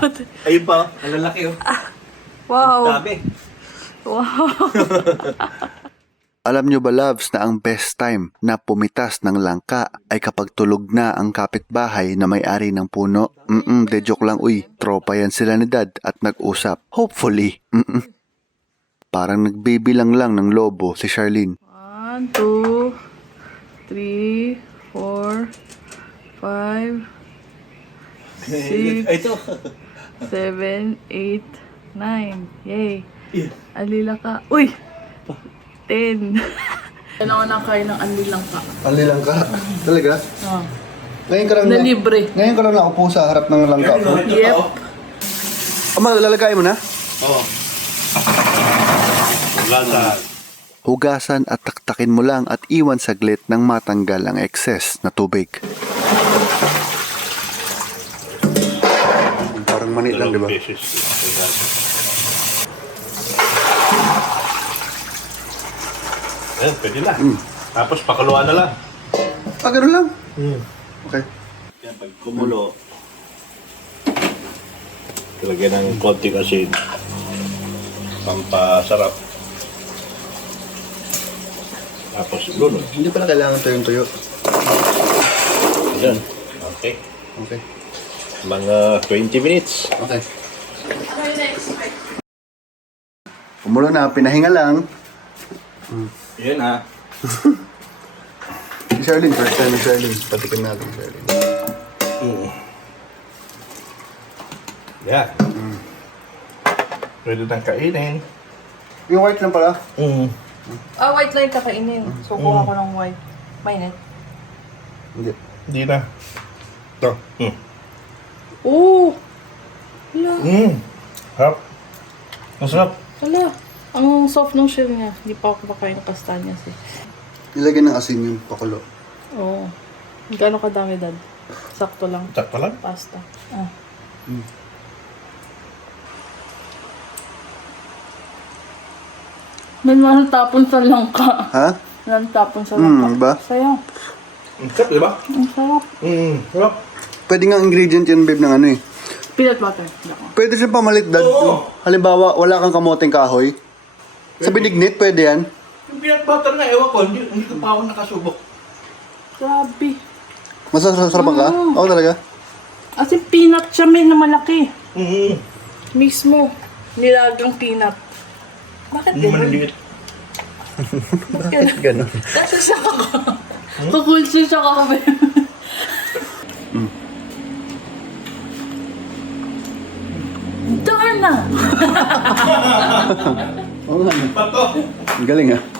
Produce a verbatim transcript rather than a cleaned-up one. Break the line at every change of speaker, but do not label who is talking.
Ayun pa, ang lalaki oh.
Wow.
Dami.
Wow.
Alam nyo ba, loves, na ang best time na pumitas ng langka ay kapag tulog na ang kapitbahay na may-ari ng puno? Mm-mm, de joke lang, uy. Tropa yan sila ni dad at nag-usap. Hopefully. Mm-mm. Parang nagbibilang lang ng lobo si Charlene.
One, two, three, four, five, six,
Ay, ito.
seven, eight, nine. Yay. Alila ka. Uy! Ten. Kailangan na kain ng anlilang ka.
Anli lang ka? Talaga?
Oh.
Ngayon ka lang
Na libre.
Ngayon ka lang nakaupo sa harap ng langka ko.
Yep.
Ama, lalagay mo na?
Oo. Wala sa...
Hugasan at taktakin mo lang at iwan saglit nang matanggal ang excess na tubig. Parang mani lang, di ba?
Beses. Ayan, pwede na.
Mm.
Tapos pakuluan na lang.
Ah, ganun lang?
Mm.
Okay.
Yan, pag kumulo, talagyan ng konting asin. Pampasarap. Tapos lunod.
Hindi pala kailangan tuyong-tuyo.
Ayan. Okay.
Okay.
Mga twenty minutes.
Okay. Kumulo na, pinahinga lang.
Yan ha.
Si Charlene, first time ni Charlene. Patikin natin, Charlene.
Mm. Yan.
Mm.
Pwede nang kainin.
Yung white lang pala.
Mm.
Ah, white lang kakainin. So, kuha ko ng white. Mainit.
Hindi.
Hindi na. Ito. Mm.
Oo! Wala.
Mm. Harap. Masarap.
Wala. Ang soft ng shell niya. Hindi pa ako kumakain ng kastanyas eh.
Nilagyan ng asin yung pakulo.
Oo. Gano'ng kadami, Dad? Sakto lang.
Sakto lang.
Pasta. Ah.
Mm.
May mahal tapon sa langka.
Ha?
Mahal tapon sa
Mm,
langka.
ba?
Sayang.
Ang sarap, di ba?
Ang sarap.
Mm. Sarap.
Pwede nga ingredient yan, babe, ng ano eh.
Peanut butter. Dako.
Pwede siya pamalit, dad.
Oo.
Halimbawa, wala kang kamoteng kahoy. Sa binignit, pwede yan.
Yung peanut butter na, ewan ko, hindi, hindi ko pa ako nakasubok.
Grabe.
Masasarapan ka?
Mm.
Oo, talaga.
As in, peanut siya may na malaki.
Mm.
Mismo. Nilagang peanut. Bakit
Hindi
ganun?
maliliit.
Bakit
Ganon.
Kasi siya ka. Kakulsi siya ka kami. Darn na!
Oo nga.
Pato.
Ang galing ah.